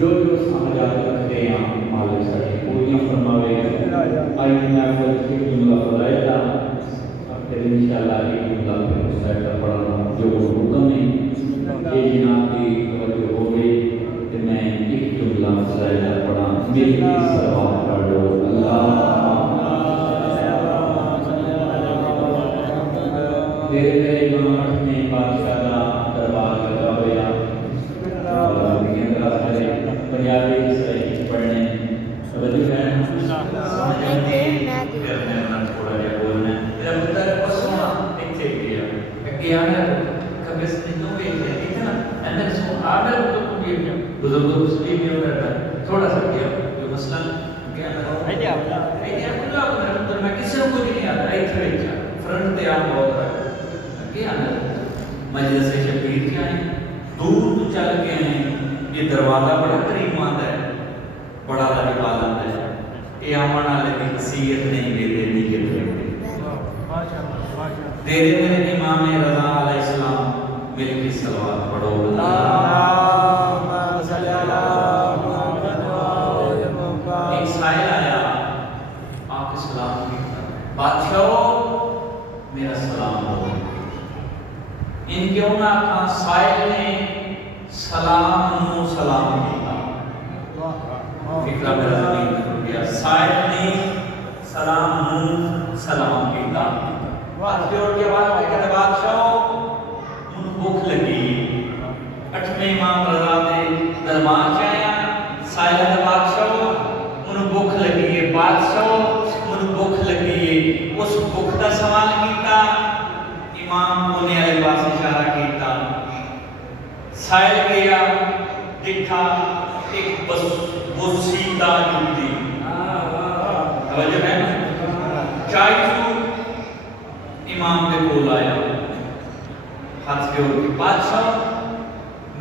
जो जो समाजात रखते हैं मालिक साडी पूरियां फरमावे। आई महफिल की जुमला फराइदा फिर इंशाअल्लाह एक जुमला फिर मुस्तैद पढ़ाना जो हुक्म है ये जनाब की तवज्जो हो गई कि मैं एक जुमला फराइद पढ़ा मेरी सलावत पढ़ लो अल्लाह तेरे तेरे इमाम ने बादशाह का दरबार लगा हुआ पंजाबी पढ़ने समझ है फिर मैं थोड़ा जिहा बोलना मेरा पुत्र पसोना इत्थे गया अगे आना कभी से नो वेखे इतना अंदर सो आदर तो भी बुजुर्ग मुस्लिम में रहता थोड़ा सा क्या जो मसला क्या आइडिया खुला अंदर मैं किसी को नहीं आता इत्थे वेचा फ्रंट पे आप बहुत अगे आना मजलिस शबीर क्या है दूर तो चल के हैं ये दरवाजा बड़ा करीब आता है बड़ा लाजवाब आता है ये आमन वाले की वसीयत नहीं देते नहीं के माशाल्लाह तेरे मेरे इमाम रज़ा अलैहिस्सलाम मिल की सलावत पढ़ो अल्लाह सलाम नू सलाम कीता। फिक्रा मेरा ज़मीन हो गया। साहिल ने सलाम नू सलाम कीता। हाथ जोड़ के बाद कहते बादशाह मुझे भूख लगी। 8वें इमाम रज़ा दे दरबार च आया। साहिल दा बादशाह मुझे भूख लगी है, बादशाह मुझे भूख लगी है। उस भूख का सवाल किया। इमाम कोने वाले पास इशारा किया। साहिल गया, देखा एक बस बोसीदा जुत्ती वजह है चाय इमाम के कोल आया। हाथ जोड़ के बादशाह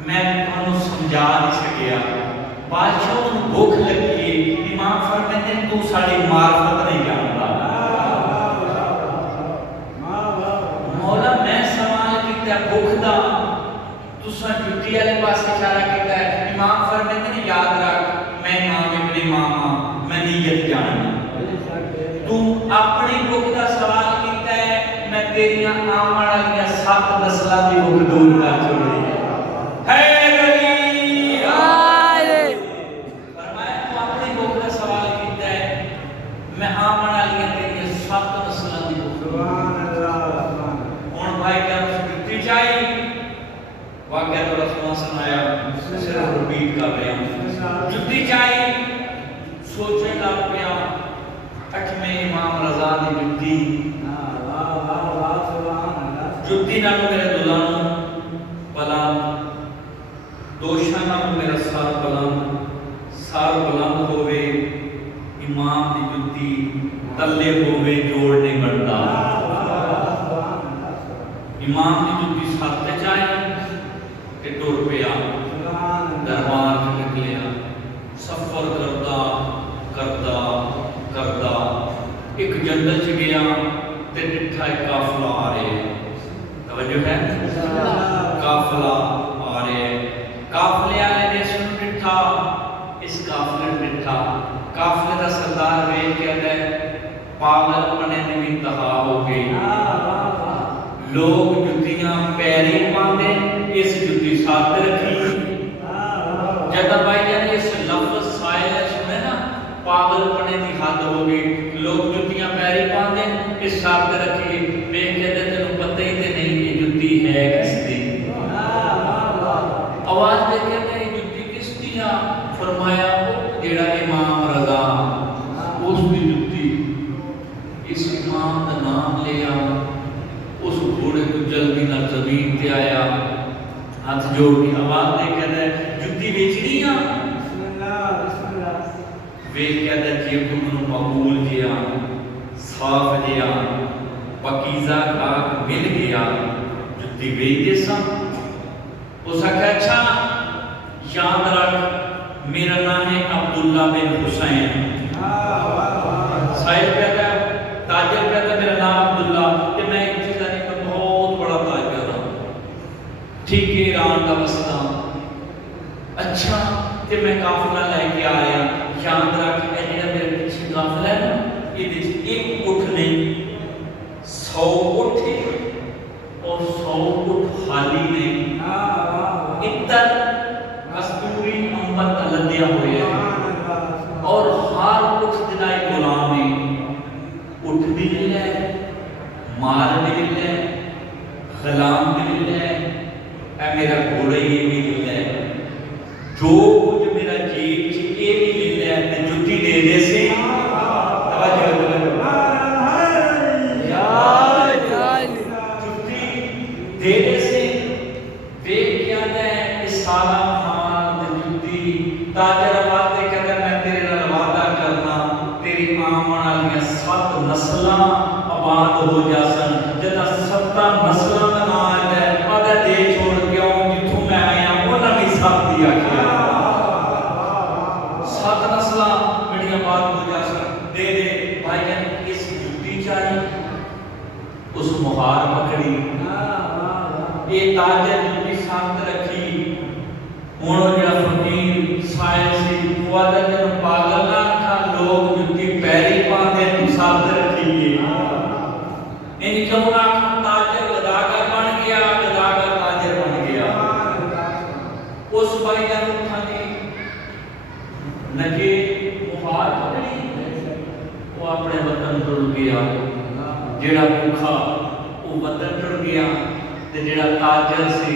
मैं तुहानू समझा नहीं सकिया। बादशाह को भूख लगी है। इमाम फरमाते हैं तू साड़ी मार्फत नहीं जानता। मौला मैं सवाल किया भूख दा, तुसा जुत्ती वाले पास इशारा किया है। इमाम फरमाते हैं याद रख मैं इमाम इब्ने मामा मैं नीयत जानना। तू अपनी भूख का सवाल किया है, मैं तेरियां आम वाली 7 नस्लों की भूख दूर कर छोड़ी है। फरमाया तू अपनी भूख का सवाल किया है, मैं आम वाली तेरियां 7 नस्लों की भूख। हुण भाई क्या जुत्ती चाहिए? वाकया तो रसूल सुनाया, सिर्फ रिपीट कर रहा हूं। जुत्ती चाहिए, सोचने लग पिया। 8वें इमाम रज़ा दी जुत्ती, जुत्ती नाल मेरे दुलानू बुलंद, दोषा नाल मेरा सर बुलंद, सर बुलंद होवे। इमाम दी जुत्ती तले होवे, जोड़ नहीं बनता। इमाम दी जुत्ती सर ते जाए कि टुर पिया, दरबार च निकलिया। सफर करता करता करता एक जंगल च गया ते डिठा एक काफला आ रहे। तवज्जो है, काफला आ रहे। काफले वाले ने सुन डिठा, इस काफले ने डिठा। काफले का सरदार वेख कहता है पागलपने की भी इंतहा हो गई। लोग जुत्तियां पैरी पाते, इस जुत्ती साथ रखी। जब भाई जान इस लफ्ज साहिल सुने ना, पागलपने की हद हो गई। लोग जुत्तियां पैरी पाते, इस साथ रखी। वेख कहते तेन पता ही ते नहीं ये जुत्ती है किसकी। आवाज दे कहते ये जुत्ती किसकी आ? फरमाया जेड़ा इमाम रज़ा उसकी जुत्ती। इस इमाम का नाम लिया, उस घोड़े को जल्दी ना जमीन पे आया। हाथ जोड़ के आवाज दे कहता है जुत्ती बेचनी आ? वे कहता जे को मकबूल जिया साफ जिया पकीजा गाहक मिल गया जुत्ती बेच दे सब। उस आख्या अच्छा याद रख मेरा नाम है अब्दुल्ला बिन हुसैन। साहिब कहता है ताजर कहता मेरा नाम अब्दुल्ला कि मैं एक चीज का बहुत बड़ा ताजर हूं, ठीक है ईरान का बसता। अच्छा कि मैं काफिला लेके आया। याद रख जेड़ा मेरे पीछे काफिला है ना, ये एक उठ नहीं 100 उठ और 100 उठ खाली नहीं। इतर कस्तूरी अंबर का लदिया हुए और हर उठ दिला गुलाम है। उठ भी मिल है, माल भी मिल है, गुलाम भी मिल है, मेरा घोड़ा ये भी मिल है। जो कुछ मेरा जेब च ये भी मिल है ते जुत्ती दे दे से। जुत्ती दे दे से। वे क्या है इस सारा माल ते जुत्ती। ताजर आवाज दे कहता मैं तेरे नाल वादा करना तेरी आम वाली 7 नस्लां आबाद हो जासन। जदा 7 नस्लां का नाम है आदा दे छोड़ के आऊं जिथों मैं आया उन्हां भी साथ दिया गया। 7 नस्लां मेरी आबाद हो जासन दे दे भाई। इस जुत्ती चाहिए, उस मुहार पकड़ी, ये ताजर जुत्ती साथ रखी। हुण जो फकीर साहिल सी वो आदा तेन पागल ना था, लोग जुत्ती पैरी पाते साथ रखी। इन क्यों ना ताजर गदागर बन गया, गदागर ताजर बन गया। उस भाई यार उठा के नगे मुहार पकड़ी वो अपने वतन टुर गया जेड़ा भूखा वो वतन टुर गया ते जेड़ा ताजर सी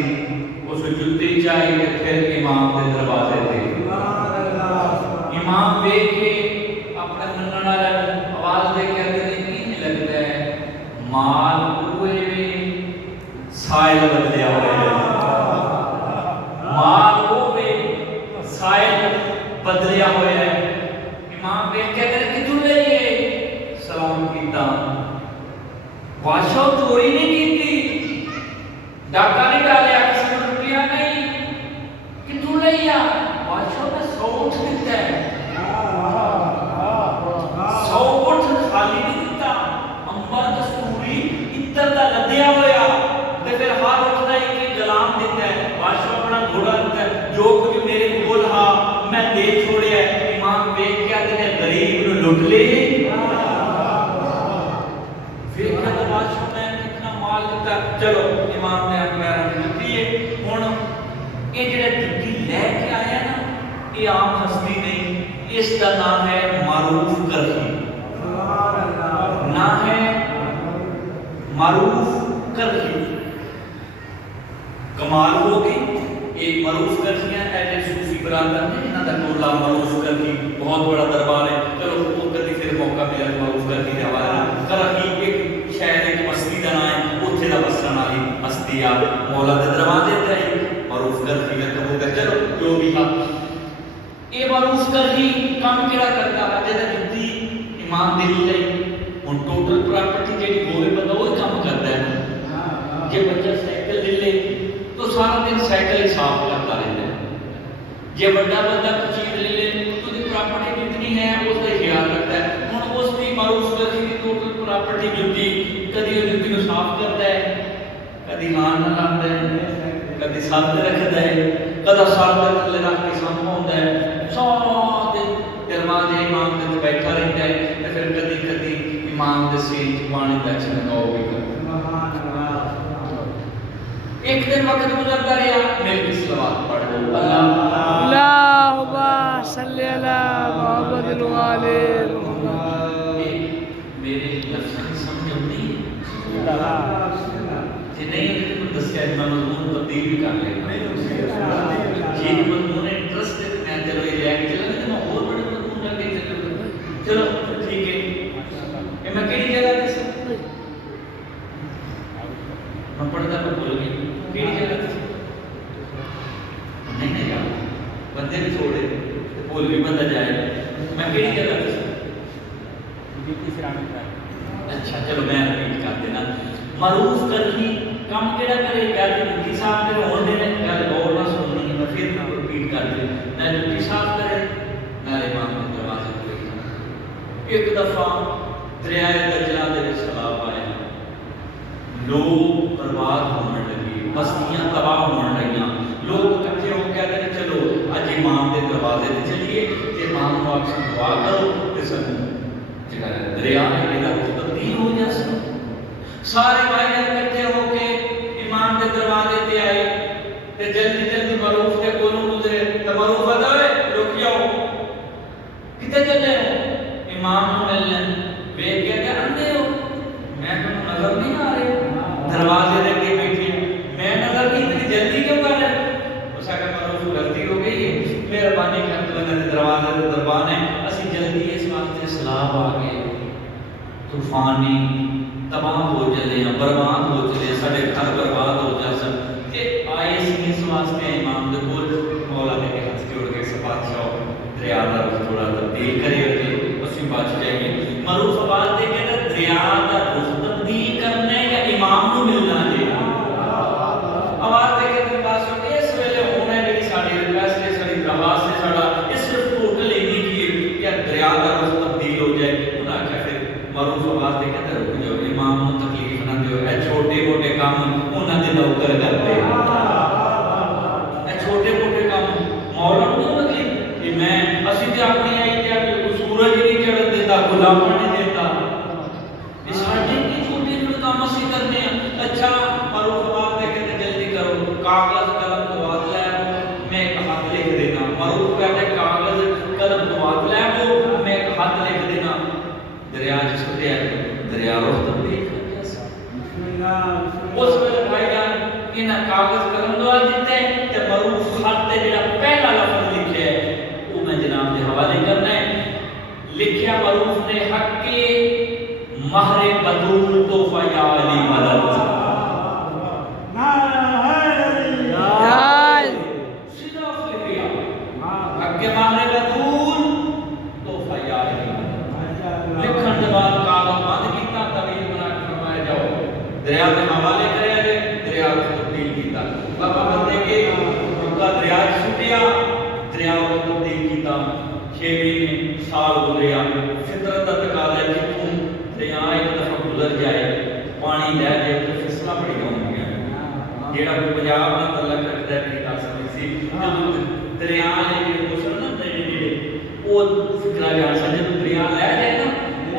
उस जुत्ती चाहिए फिर इमाम के दरवाजे पे इमाम देख के अपने मनन वाले आवाज दे के कहते हैं नहीं लगता है माल हुए साइल बदलिया हुआ है माल होवे साइल बदलिया हुआ है इमाम देख के कहते हैं कितों ले ये सलाम कीता बादशाह चोरी नहीं की डाका नहीं डालिया किसी ने रुपया नहीं कितों ले या बादशाह ने 100 उठ दिता है 100 उठ खाली नहीं दिता अंबर कस्तूरी इतर दा लदया होया ते फिर हर उठदा एक गुलाम दिता है बादशाह अपना घोड़ा दिता है जो कुछ मेरे कोल हा मैं दे छोड़िया इमाम देख के आदे गरीब नु लुट ले फिर कहता बादशाह ने इतना माल दिता चलो इमाम ने अपने जुत्ती है हुन ये जेड़ा जुत्ती लेके आया ना ये आम हस्ती नहीं इसका नाम है मारूफ करही ना है मारूफ करही कमाल होगी एक मारूफ करहियां ऐसे सूफी बरादर ने इन्हां दा टोला मारूफ करही बहुत बड़ा दरबार है चलो वो कभी फिर मौका मिला मारूफ करही दा हवाला करही एक शहर एक बस्ती दा नाम है उत्थे दा बसण वाली बस्ती आ मौला दे दरवाजे ते आई मारूफ करही का तो होगा चलो जो भी हा ये मारूफ करही काम केड़ा करता है जेदा जुत्ती इमाम दिल लई हुन टोटल प्रॉपर्टी जेडी होवे बंदा वही काम करता है जे बच्चा साइकिल ले ले तो सारा दिन साइकिल ही साफ करता रहता है जे बड़ा बंदा कुछ चीज ले ले तो उसकी प्रॉपर्टी कितनी है उसका ख्याल रखता है हुन उसकी मारूफ करही की टोटल प्रॉपर्टी जुत्ती कदी जुत्ती को साफ करता है कदी मान ना लाता है कदी साथ रखता है कदा साथ थल्ले रख के संभालता है सारे दरवाजे इमाम दे बैठा रहता है तो फिर कदी कदी इमाम दे सिर पानी दा छिड़काव भी करता एक दिन वक्त गुजरता रहा मेरे की सलावत पढ़ दो अल्लाहुम्मा सल्ली अला मुहम्मद व आले मुहम्मद मेरे लफ्ज़ की समझ नहीं जे नहीं तो दस्या इतना मजमून तब्दील भी कर ले जी मजमून इंटरेस्ट है मैं चलो ये लेके चला नहीं तो और बड़े मजमून लगे चलो ठीक है ये मैं केड़ी जगह पे से मैं पढ़ता तो भूल गई केड़ी जगह पे नहीं यार बंदे भी छोड़े तो भूल भी बंदा जाए मैं केड़ी जगह पे अच्छा चलो मैं रिपीट कर देना मारूफ करही काम केड़ा करे गल जुत्ती साफ करे होण दे गल गौर ना सुननी है मैं फिर रिपीट कर दे ना जुत्ती साफ करे नारे इमाम के दरवाजे पे एक दफा दरियाए दजला दे विच सैलाब आया लोग बर्बाद होने लगे बस्तियां तबाह होने लगियां लोग इकट्ठे हो के कहते चलो अज इमाम के दरवाजे पे चलिए ते इमाम को आप दुआ करो ते सानू जेड़ा दरिया है ਇਹਦਾ तब्दील हो जाए सारे भाई इकट्ठे होके इमाम के दरवाजे पे आए ते जल्दी जल्दी मारूफ के कोलों गुजरे ते मारूफ आए रुक जाओ किथे चले हो इमाम को मिलने वे क्या अंधे हो मैं तो नजर नहीं आ रहे दरवाजे लगे बैठे मैं नजर नहीं इतनी जल्दी क्यों कर रहे उसका कहा मारूफ गलती हो गई मेहरबानी कर दो ना दरवाजे पे दरबान है असि जल्दी इस वास्ते सलाब आ गए तूफानी तबाह हो चले बर्बाद हो चले साडे घर बर्बाद हो जा सन ते आए सी इस वास्ते इमाम दे कोल मौला ने हाथ जोड़ के बादशाह दरिया दा रुख थोड़ा तब्दील करे असि बच जाएंगे मारूफ आवाज दे के दरिया दा रुख तब्दील करने या इमाम नु मिलना है आवाज दे के बादशाह इस वेले होना जेडी साडी रिक्वेस्ट है साडी दरवाज से साडा इस सिर्फ टोटल इतनी की या दरिया दा रुख तब्दील हो जाए उन्हां आख्या फिर मारूफ आवाज दे के रुक जाओ इमाम नु तकलीफ ना दियो ए छोटे मोटे काम उन्हां दे नौकर करते ए छोटे मोटे काम मौला नु तकलीफ कि मैं असि ते अपनी आई ते सूरज नहीं चढ़न देता गुलाम नहीं देता ये साडे की छोटे छोटे काम असि करने अच्छा मारूफ आवाज दे के जल्दी करो कागज कलम को हाथ ले मैं एक हाथ ले लिखिया मरूफ ने हक के महरे बतूल तोहफा या अली मदद सिर्फ लिखिया हक के महरे बतूल तोहफा या अली मदद लिखण के बाद कागज बंद किया तवील बना के फरमाया जाओ दरिया के हवाले करे गए दरिया को तब्दील किया बाबा बंदे के उनका दरिया छुटिया दरिया को तब्दील किया 6 महीने साल गुजरिया फितरत का तकाजा कि तुम दरिया एक दफा गुजर जाए पानी ले जाए तो फिसला बड़ी होंगी जेड़ा पंजाब का तलक रखता है मेरी दस समझ सी दरिया ने जो मुसल ना जेड़े वो फिकरा गया सा जब दरिया ले जाए ना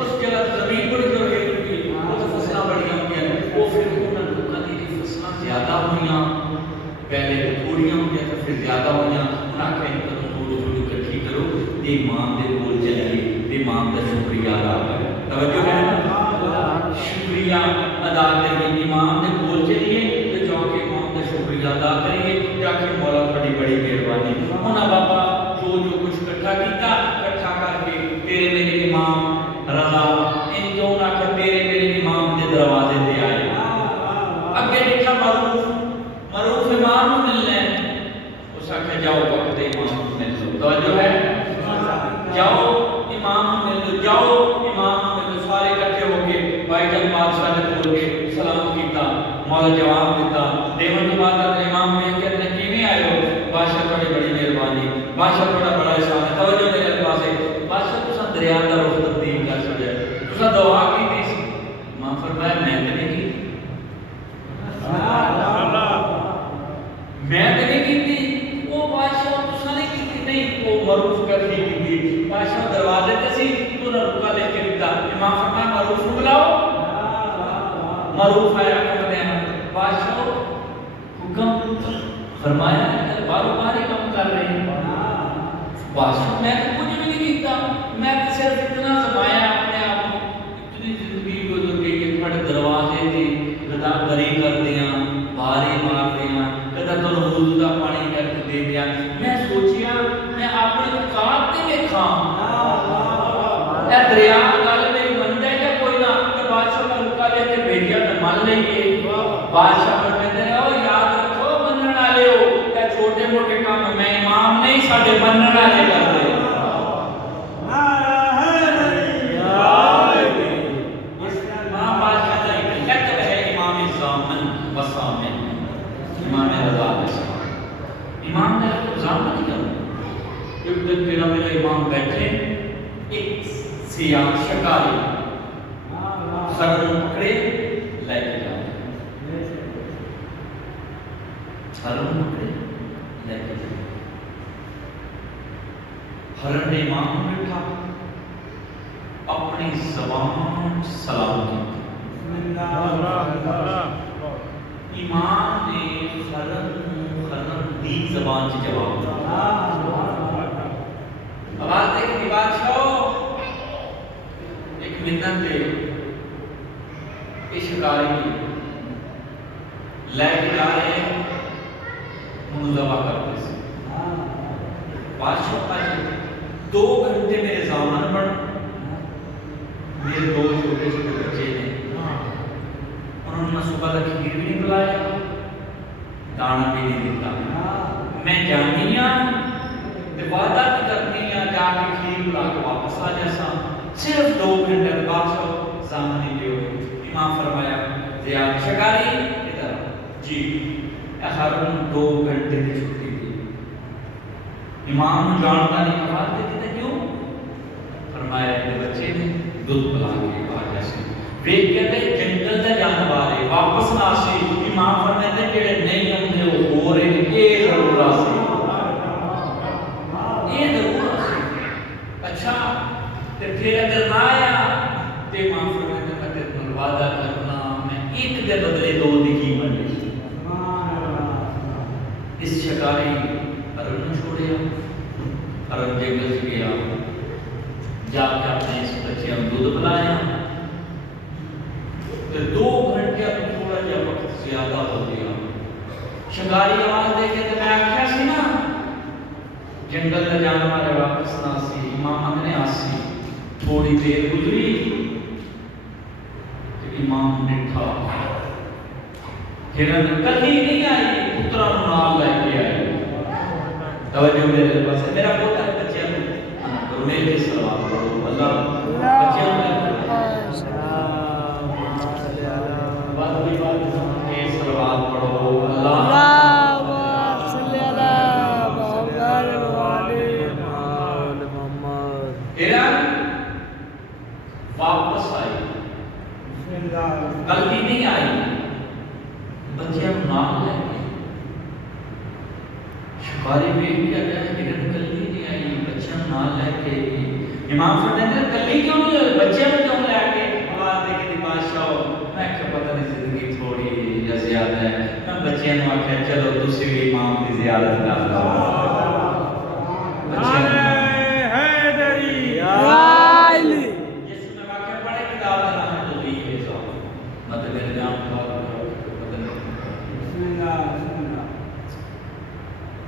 उस जगह जमीन बड़ी जो है वो तो फसला बड़ी होंगी वो फिर उन्होंने लोगों की फसला ज्यादा हुई पहले थोड़ियां हुई तो फिर ज्यादा हुई उन्हें आखिर थोड़ी थोड़ी इकट्ठी करो ते इमाम दे कोल चलिए ते इमाम का शुक्रिया अदा करें तवज्जो है शुक्रिया अदा करिए इमाम दे कोल चलिए तो जाके इमाम का शुक्रिया अदा करिए जाके मौला थोड़ी बड़ी मेहरबानी उन्हें बाबा जो जो कुछ इकट्ठा किया इकट्ठा करके तेरे मेरे इमाम रजा इन दोनों आखिर तेरे मेरे इमाम के दरवाजे ते आए अगे लिखा मरूफ इमाम को मिलना है उस आखिर जाओ वक्त इमाम को मिल लो तवज्जो है जाओ इमाम को मिल लो जाओ इमाम को मिल लो सारे इकट्ठे होके भाईजान बादशाह ने बोल के सलाम किया मौला जवाब दिता देवन के बाद इमाम ने कहते किवें आए हो बादशाह थोड़ी बड़ी मेहरबानी बादशाह थोड़ा बड़ा एहसान है तवज्जो मेरे पास बादशाह तुसा दरिया का रुख तब्दील कर छड़िया तुसा दुआ की थी इमाम फरमाया मैं तो नहीं की मैं तो नहीं की वो बादशाह तुसा नहीं की नहीं वो मरूफ कर दी की बादशाह दरवाजे पे सी तो ना रुका लेके दिता इमाम फरमाया मरूफ को बुलाओ मरूफ आया कहते हैं बादशाह हुक्म फरमाया बारो बारी काम कर रहे हैं बादशाह मैं तो कुछ भी नहीं कीता मैं तो सिर्फ इतना जमाया अपने आप को इतनी जिंदगी गुजर गई कि थोड़े दरवाजे थे गदा बरी कर दिया बारी मार दिया कदा तो वजू का पानी करके दे दिया मैं सोचिया मैं अपनी औकात ते देखा ए दरिया गल मेरी मनदा है कोई ना तो बादशाह का रुका लेके भेजिया तो मान लेंगे बादशाह कहते हैं ओ याद रखो मनण वाले हो ए छोटे मोटे काम मैं इमाम नहीं साडे मनण वाले करदे इमाम ने एग्जाम नहीं करना एक दिन मेरा इमाम बैठे एक सियाह शिकारी खरगोश पकड़े लेके जाए हरण पकड़े लेके जाए हरण ने इमाम को बैठा अपनी ज़बान सलाम की इमाम ने हरण दी ज़बान से जवाब आवाज देखी कि बादशाह एक मिन्नत दे इस शिकारी लेके जा रहे हैं मुनज़वा करते से बादशाह आज 2 घंटे मेरे ज़ामन पर मेरे 2 छोटे छोटे बच्चे ने उन्होंने सुबह तक खीर भी नहीं पिलाया दाना भी नहीं दिता मैं जानी ते वादा भी करनी जाके खीर बुला के वापस आ जासा सिर्फ 2 घंटे बाद सामने लियो इमाम फरमाया जिया शिकारी इधर जी हर 2 घंटे की छुट्टी थी इमाम जानता नहीं आवाज देती था क्यों फरमाया मेरे बच्चे ने दूध पिला के आ जासे वे कहते जंगल का जानवर है वापस ना आसी इमाम फरमाते जेड़े नहीं आंदे वो हो रहे ये जरूर आसी ये जरूर आसी अच्छा ते फिर अगर ना आया ते इमाम फरमाते मैं तेरे वादा करना मैं एक दे बदले 2 की कीमत इस शिकारी हरण छोड़िया हरण जंगल से गया जाके अपने इस बच्चे को दूध पिलाया फिर 2 घंटे थोड़ा जा वक्त ज्यादा हो गया शिकारी आवाज देखे तो मैं आख्या सी ना जंगल का जानवर वापस ना सी इमाम ने आसी थोड़ी देर गुजरी, इमाम डिठा हिरन कली नहीं आई, पुत्रा नाल लेके आई। तवज्जो मेरे पास, मेरा पोता बच्चे को मेरे सलाम पढ़ो अल्लाह बच्चे सलाम पढ़ो अल्लाह वापस आई, कल भी नहीं आई, बच्चे नाम लेंगे शिकारी भी क्या गया हिरन कल भी नहीं आई, बच्चे नाम लेके इमाम फरमाते कल क्यों नहीं, बच्चे क्यों लेके आवाज दे के बादशाह मैं क्या पता नहीं जिंदगी थोड़ी या ज्यादा है, मैं बच्चे ने आख्या चलो तुसी भी इमाम की जियारत कर लो।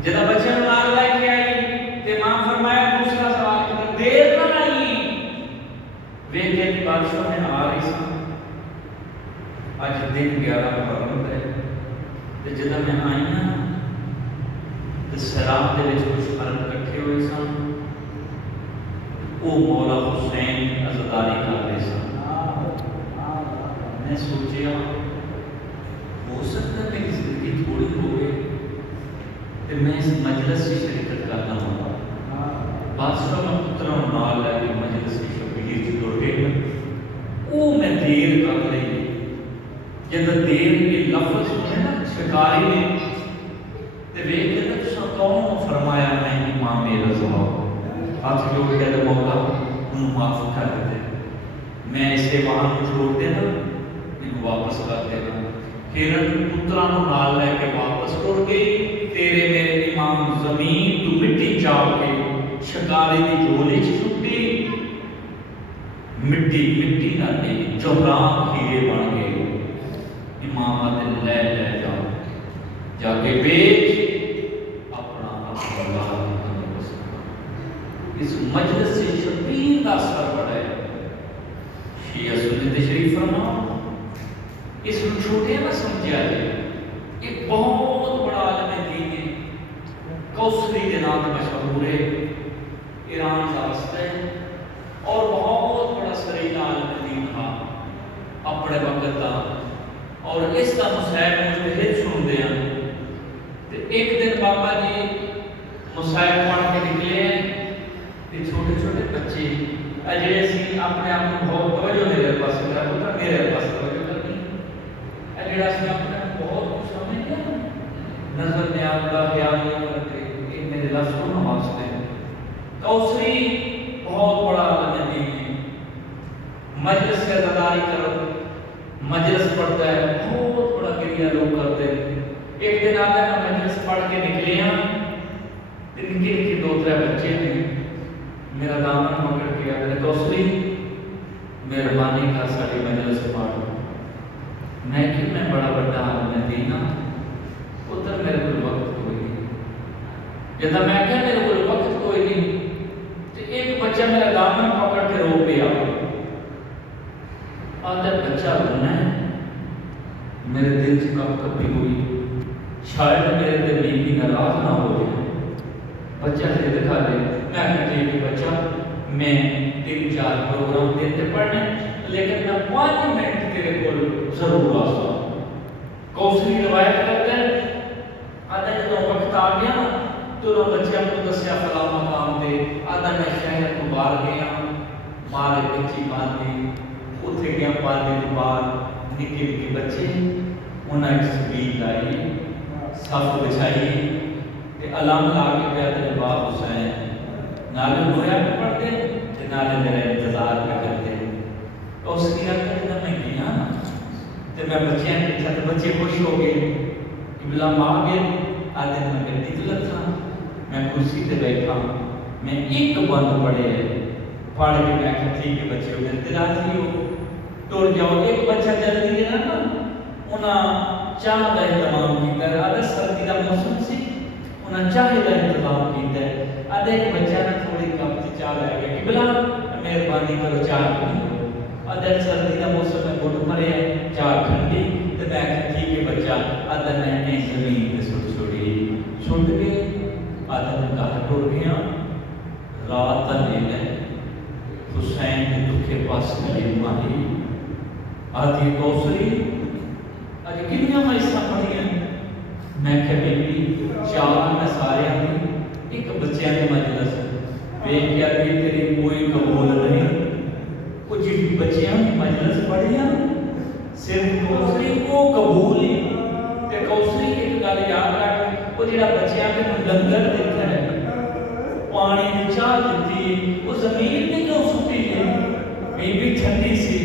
जब बच्चे नाल लेके आई ते मां फरमाया दूसरा सवाल कर देर ना लगी, वेखे की बादशाह ने आ रही सी, आज दिन 11 मुहर्रम है ते जब मैं आई ना ते सराब दे विच कुछ फर्क इकट्ठे हुए सन, वो मौला हुसैन अज़दारी कर रहे सन। मैं सोचा हो सकता है मेरी जिंदगी थोड़ी हो गई ते मैं इस मजलिस की शरीकत करना होगा। बादशाह का पुत्र नाल लैके मजलिस की शबीर च जुड़ गए, वो मैं देर कर ली, जब देर के लफ्ज सुने ना शिकारी ने ते वेख के ना तुसा कौन फरमाया मैं इमाम रज़ा, हाथ जोड़ के ते मौला उन्हें माफ कर दे, मैं इसे वहां छोड़ देना, इन्हें वापस कर देना। हिरन पुत्रा नाल लैके वापस टुर गई, तेरे मेरे इमाम जमीन तू मिट्टी चाव के शिकारी की झोली च सुट्टी, मिट्टी मिट्टी ना दे जौहरान हीरे बन गए। इमाम आते ले ले जाओ जाके बेच अपना इस मजलिस से शबीर का असर पड़ा है। शिया सुन्नत शरीफ फरमाओ इस छोटे ना समझा जाए, एक बहुत बड़ा आलम दीन है, कौसरी के नाम मशहूर है, ईरान का वस्ता है और बहुत बड़ा सरीला आलम दीन था अपने वक्त का, और इसका मुसाहिब मुजतहिद सुनते हैं। तो एक दिन बाबा जी मुसाहिब पढ़ के निकले हैं, तो छोटे छोटे बच्चे अजय सी अपने आप को बहुत तवज्जो मेरे पास, मेरा पुत्र मेरे पास तवज्जो करनी अजड़ा से अपने बहुत कुछ समझ गया, नजर में आता ख्याल नहीं करते, इन मेरे लफ्जों में वास्ते कौसरी बहुत बड़ा आलम दीन है, मजलिस से अज़दारी करो, मजलिस पढ़ता है, बहुत बड़ा क्रिया लोग करते हैं। एक दिन आता है मजलिस पढ़ के निकले हैं, इनके इनके 2-3 बच्चे हैं, मेरा दामन पकड़ के कहते कौसरी मेहरबानी कर साड़ी मजलिस पढ़, मैं कि मैं बड़ा बड़ा आलम दीन हां, उधर मेरे को वक्त कोई नहीं, जब मैं क्या मेरे को वक्त कोई नहीं, तो एक बच्चा मेरा दामन पकड़ के रो पिया, आधा बच्चा रोना है, मेरे दिल से कब कभी हुई, शायद मेरे दिल बीवी नाराज ना हो जाए, बच्चा से दिखा दे, मैं कहती कि बच्चा मैं 3-4 प्रोग्राम देते पढ़ने, लेकिन मैं 5 मिनट तेरे को जरूर आसा। कौसरी रिवायत करते हैं आधा जो वक्त आ गया ना तो बच्चे को दसिया फला मकाम दे, आधा मैं शहर को बाहर गया, मारे बच्ची बांधी उठे गया, पालने के बाद निके निके बच्चे उन्हें एक सबील लाई, सफ बिछाई ते अलाम ला के कहते बाप हुसैन नाले होया पे पढ़ते ते नाले मेरा इंतजार पे करते। तो उसकी आखिर जब मैं गया ना तो मैं बच्चियां देखा तो बच्चे खुश हो गए कि बिला मां गए, आधे में गड्डी चला था, मैं कुर्सी पे बैठा, मैं एक बंद पढ़े पढ़ के मैं कहा ठीक है बच्चे मेरे दिल राजी हो टुर जाओ। एक बच्चा जल्दी गया ना उन्हें चाह का इंतजाम किया, अगर सर्दी का मौसम सी उन्हें चाह का इंतजाम किया, अदे एक बच्चा ने थोड़ी कप च चाह लै गया कि बिला मेहरबानी करो चाह पीओ। अदर सर्दी का मौसम में गुट भरे चाह ठंडी, तो मैं आख्या ठीक है बच्चा, अदर मैंने जमीन पे सुट छोड़ी, छुट गए अदर घर टुर गया। रात का दिन है, हुसैन के दुखे पास मिली माही आदि कौसरी अज किनिया मैसा पढ़िया। मैं क्या बेबी चार मैं सारे दी एक बच्चों की मजलस वेख क्या भी तेरी कोई कबूल नहीं, कुछ बच्चों की मजलस पढ़िया सिर्फ कौसरी को कबूल ही। ते कौसरी एक गल याद रख, वो जो बच्चों के लंगर देता है पानी की चाह दी, वो जमीन में क्यों सुटी है? बीबी ठंडी सी।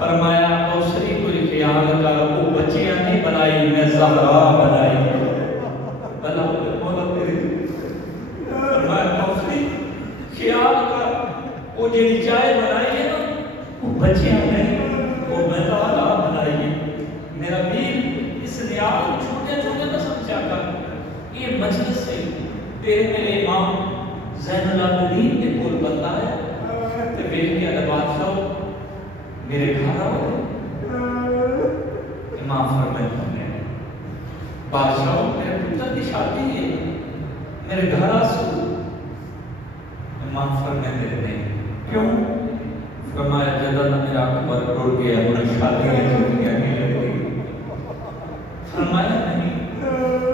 फरमाया कौसरी कोई ख्याल कर, वो बच्चियां नहीं बनाई, मैं ज़हरा बनाई। भला बोला तेरी फरमाया कौसरी ख्याल कर, वो जो चाय बनाई है ना वो बच्चियां नहीं, वो मैं ज़हरा बनाई है। मेरा वीर इस रियाज छोटे छोटे ना समझा कर, ये मजलिस से तेरे मेरे इमाम ज़ैनुल आबिदीन के कोल बंदा है, तो वेख के बादशाह मेरे घर आओ। इमाम फरमाते हैं बादशाह मेरे पुत्र की शादी है, मेरे घर आसो। इमाम फरमाते हैं क्यों? फरमाया जदा ना मेरा अकबर टूट गया, मेरी शादी है दुनिया की लड़की। फरमाया नहीं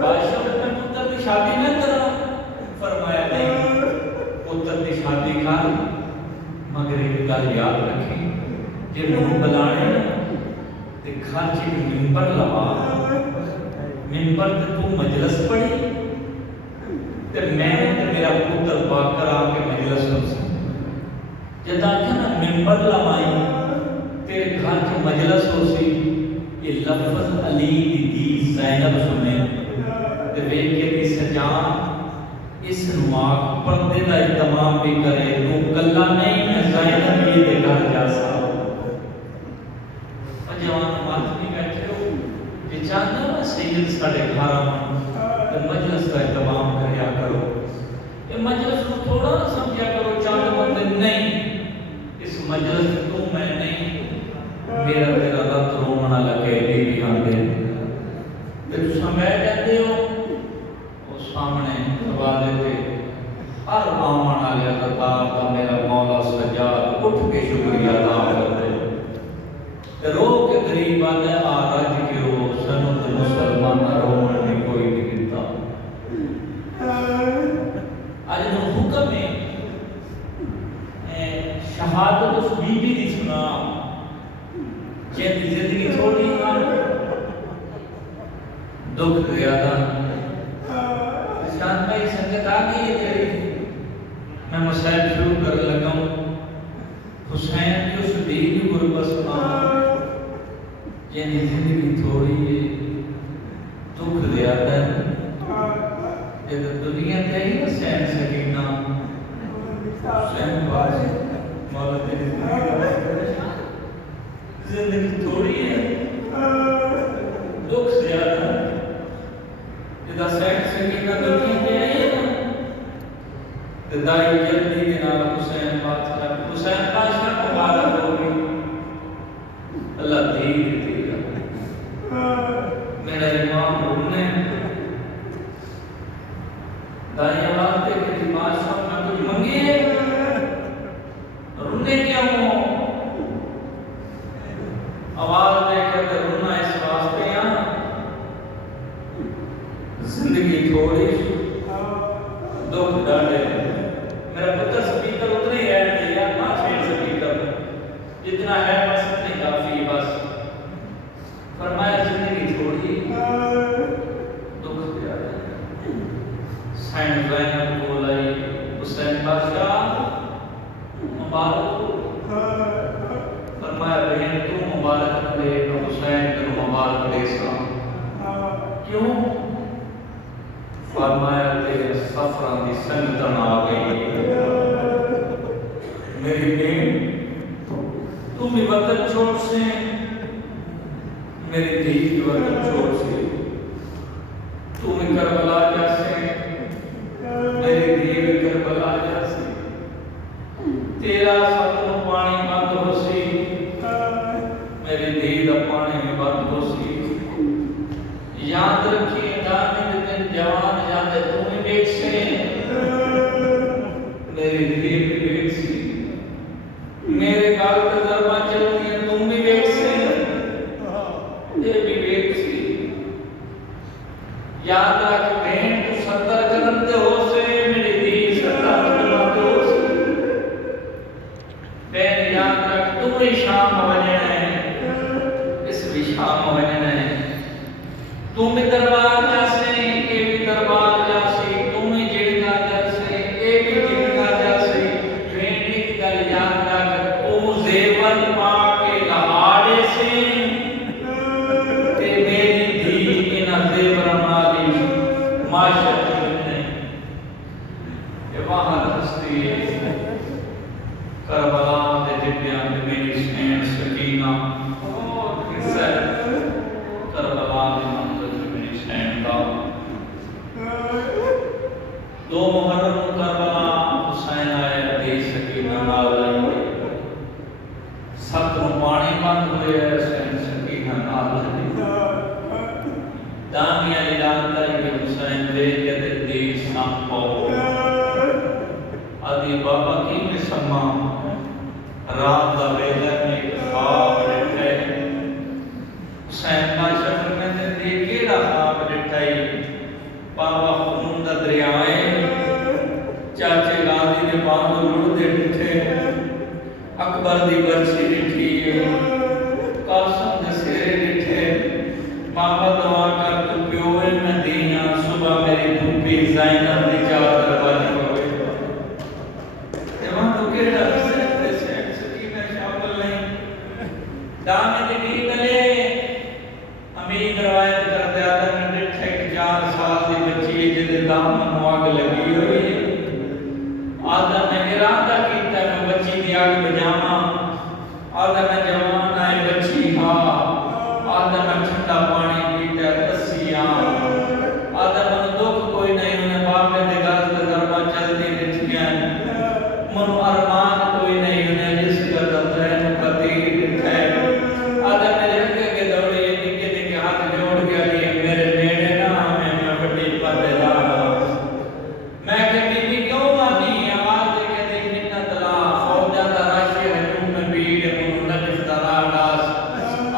बादशाह अपने पुत्र की शादी न करा। फरमाया नहीं पुत्र की शादी कर, मगर एक गल याद रखी, जे मुँह बुलाने ते घर च एक मिंबर लवा, मिंबर ते तू मजलिस पढ़ी ते मैं ते मेरा पुत्र बाकर आके मजलिस सुन। जदा ना मिंबर लवाई तेरे घर च मजलिस हो सी, ये लफ्ज अली दी ज़ैनब सुने ते वेख के दी सजा इस नुआक पर्दे का इत्तमाम भी करे, तू कल्ला नहीं मैं ज़ैनब ये दे घर जा सा। जवान मत नहीं बैठे हो, जे चाहते हो सैयद साढ़े घर तो मजलिस का इत्तमाम करया करो। ये मजलिस को थोड़ा ना समझा करो चांद बंदे नहीं, इस मजलिस तू मैं नहीं, मेरा तेरा रत रोमना लगे भी आंदे ते तुम बैठ जाते हो वो सामने दरवाजे पे हर आमन वाले अदाकार का मेरा मौला सजाद उठ के शुक्रिया अदा करते रो के गरीब आदे आ रज के हो सनु ते मुसलमान रोमन ने कोई नहीं दिता। आज नो हुक्म है शहादत उस बीबी दी सुना, जिंदी जिंदगी थोड़ी ना दुख ज्यादा। शान भाई संगत आ गई है तेरी, मैं मसाइल शुरू कर लगा हूँ। हुसैन की उस बीवी गुरबत सुना, जिंदी जिंदगी थोड़ी है दुख ज्यादा है। जब दुनिया ते ही हुसैन सकीना हुसैन बाज मौला तेरी जिंदगी थोड़ी है दुख ज्यादा। जब हुसैन सकीना दुनिया ते आई है ना तो दाई जल्दी के नाल हुसैन बादशाह मुबारक हो गई, अल्लाह दी दी मेरा इमाम रोने दाई आवाज दे के बादशाह मैं कुछ मंगे रोने क्या हो, आवाज दे के रोना इस वास्ते आ जिंदगी थोड़ी दुख डाले। मेरा पुत्र स्पीकर उतना ही रहने दिया ना, छेड़ स्पीकर जितना है बस नहीं काफी बस। फरमाया जिंदगी थोड़ी दुख ज्यादा। सैन ज़ैनब को लाई हुसैन बादशाह मुबारक हो। फरमाया बहन तू मुबारक दे तो हुसैन को मुबारक दे सा। क्यों? फरमाया तेरे सफर की संगतन आ गई। मेरी बहन तुम भी वतन छोड़ से, मेरी धी भी वतन छोड़ से, तुम करबला जैसे, मेरी धी भी करबला जैसे, तेरा सब हस्ती करबला दे जिब्बियां ते मेरी स्नेह सकीना बहुत किस्सा करबला दी मंजिल ते मेरी स्नेह दा 2 मुहर्रम करबला हुसैन आए दी सकीना नाल आई 7 पानी बंद हुए हुसैन सकीना नाल दानिया जानता है कि हुसैन दे के दी संपो आदि बाबा की मिसम्मा रात दा वेला में ख्वाब दिखे हुसैन बादशाह फरमाते दी केड़ा ख्वाब दिखाई बाबा खून दा दरिया है चाचे गाजी दे बांध लुड़दे दिखे अकबर दी बरसी दिखी कासम दे सेरे दिखे बाबा दुआ कर तू प्यो मैं दिया सुबह मेरी धूपी ज़ैनब दी चादर वाली होवे जवान तो केड़ा से सकीना शामिल नहीं दाने दी नी तले अमीर रवायत करते आदम ने दिखे 4 साल दी बच्ची जिदे दामन आग लगी हुई आदम ने इरादा कीता मैं बच्ची दी आग बुझावां आदम ने जवान आए बच्ची हां आदम ने ठंडा पानी पीता तसिया आदम ने दुख कोई नहीं उन्हें बाप दे गल ते दरबा चलती दिखियां मनु अरमान कोई नहीं उन्हें जिस गदा तैन कती दिखे आदम ने लगे के दौड़े निके निके हाथ जोड़ के लिए मेरे नेड़े ना मैं बड़ी पर्देदार मैं के बीबी क्यों आनी आवाज दे के देख मिन्नत ला फौजा दा राशि हजूम में भीड़ मनु नजफ दरा दास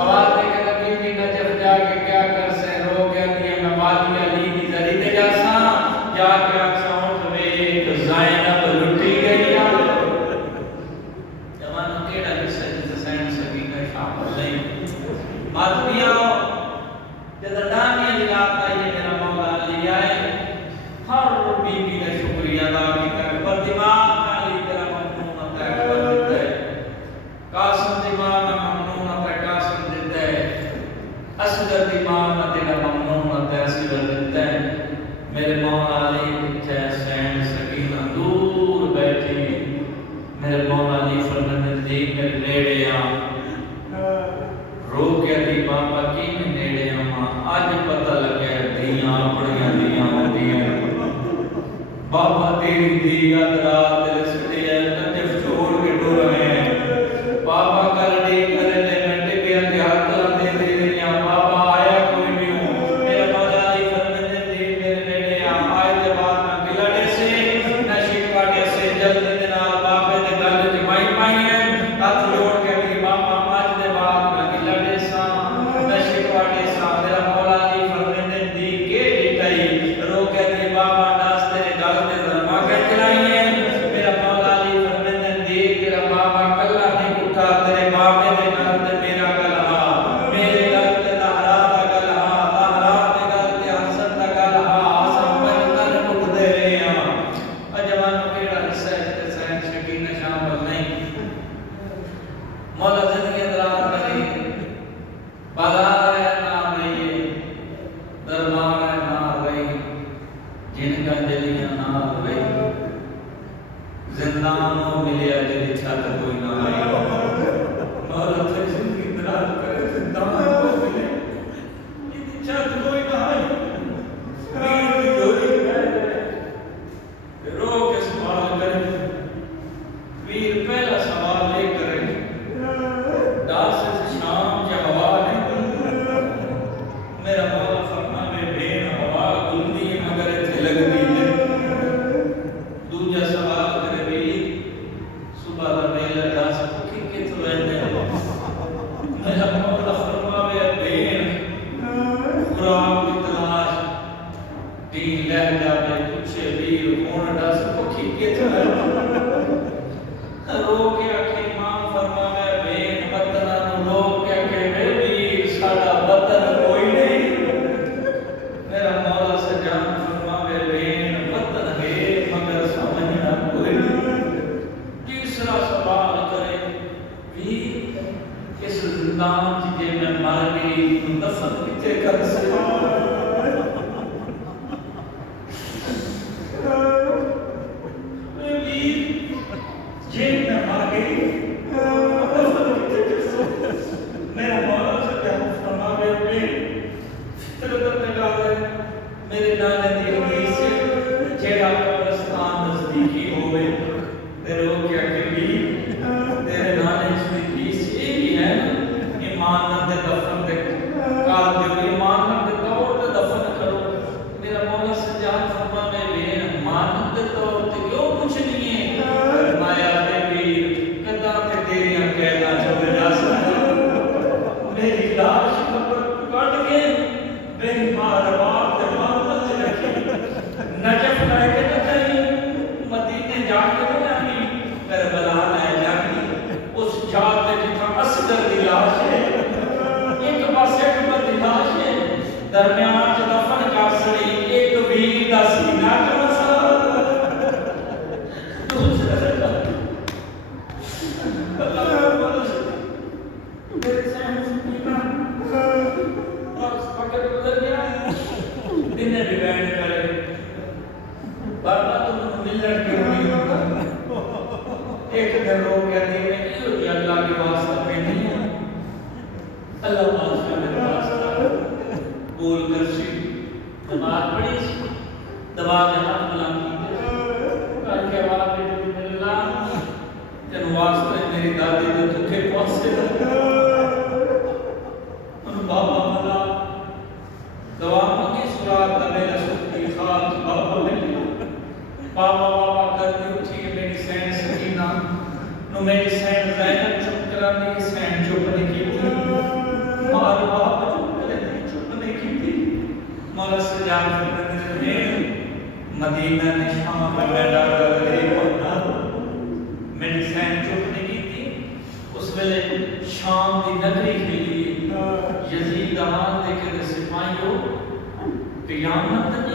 आवाज दे के बीबी नजफ जाके क्या कर से रो गया दिया मैं वादी अली दी जरी ते जासा जाके अक्साउंट वेख ज़ैनब लुटी गई जवान केड़ा किस्सा हुसैन सकीना शामिल नहीं मातमिया जद दानिया दी रात आई मेरा मौला अली आए हर बीबी का शुक्रिया अदा कीता पर दिमाग नाली तेरा ममनून अता कर देता है कासिम दिमाग में ममनून अता कासिम देता है असगर दिमाग में तेरा ममनून अता असगर देता है मेरे मौला अली किथे हुसैन सकीना दूर बैठी मेरे मौला अली फरमाते दी मेरे नेड़े आ रो के दी बाबा की में नेड़े आ आज पता लगे दियां अपनियां दियां होंदियां बाबा तेरी दी याद रात तेरे सदे नजफ छोड़ के डर हैं बाबा कल डी करे ले मिट गया ते हाथ दे दे दियां बाबा आया कोई नहीं हो मेरा मौला अली फरमाते दी मेरे नेड़े आ आए दे बाद ना गिलड़े से ना शिकवाड़े से जल्दी दे नाल बाबे दे गल च माई पाई है हाथ जोड़ के दी बाबा आज दे बाद ना गिलड़े सा ना शिकवाड़े सा मेरा मौला अली फरमाते दी के दिखाई रो के दी बाबा दास तेरे गल दे दरमा के चलाइए मेरा मौला अली फरमाते दी तेरा बाबा कल्ला नहीं उठा तेरे बाबे दे गल ते मेरा गल हा मेरे गल ते तहरा दा गल हा तहरा दे गल ते हसन दा गल हा सब पर उठ दे रहे हां जवान केड़ा हिस्सा है हुसैन सकीना शामिल नहीं मौला जिंदगी दराज करे बाजार है ना रही दरबार है ना रही जिनका जलियां ना रही जिंदानो मिले तेरी छत कोई ना आई मौला तो जिंदगी दराज करे जिंदानो मिले तेरी छत कोई ना आई वीर जोरी रो के सवाल करे वीर पहला सवाल ले करे दास से शाम के हवा नहीं मेरा मौला फरमावे बेन हवा गुंदी मगर थे लगदी है दूजा सवाल करे वीर सुबह दा मेला दास भूखी किथ रहंदे मेरा मौला फरमावे बेन खुराक की तलाश दीन लह जावे पूछे वीर कौन दास भूखी किथ रहंदे रो के आखे मां फरमावे बेन वतन रो के आखे वीर साडा वतन कोई नहीं मेरा मौला सजान फरमावे बेन वतन है मगर समझना कोई नहीं तीसरा सवाल करे वीर इस जिंदान जे मैं मर गई तो दफन किथे कर सका वीर जे मैं मर गई मेरा मौला से क्या फरमा गए फितरत लगा दे मेरे नाने दी हदीस से जेड़ा कब्रिस्तान नजदीकी होवे तेरे वो क्या कभी तेरे नाने की हदीस ये भी है ईमान दे दफन दे काल दे ईमान दे तौर पे दफन करो मेरा मौला सजाद फरमा में बेन मान दे तौर पे क्यों कुछ नहीं है फरमाया बेबी कदा ते तेरियां कहना चले जा सकता मेरी लाश कब्र कट के मेरी मां रवाब दे मां से रखी नजफ लाके न जाई मदीने जाके न जाई करबला ले जाई उस जात जिथा असगर दी लाश है एक पासे कब्र दी लाश है दरमियान च दफन कर सड़ी एक वीर दा सीना कमसा मेरे सामने पकड़ गुजर गया दिन डिपेंड करे बाबा तुम मिलने क्यों नहीं होता एक दिन लोग कहते हैं कि अल्लाह के वास्ते में नहीं है अल्लाह वास्ते में वास्ता बोल कर सी नमाज पढ़ी दवा के हाथ बुलंद कर के बाद अल्लाह जन वास्ते मेरी दादी ने दुखे पहुंचे बाबा मला दवा मंगी सुरात दबे लसुकी खात बाबा मिली बाबा बाबा करती उठी के मेरी सैन सकीना नो मेरी सैन ज़ैनब चुप करानी सैन चुप नहीं की थी मार बाप चुप नहीं की थी मौला सजाद फरमाते हैं मदीना ने शाम में बैठा गए पढ़ना मेरी सैन चुप नहीं की थी उस वेले शाम की नगरी के लिए यजीद आवाज देके सिपाहियों क़यामत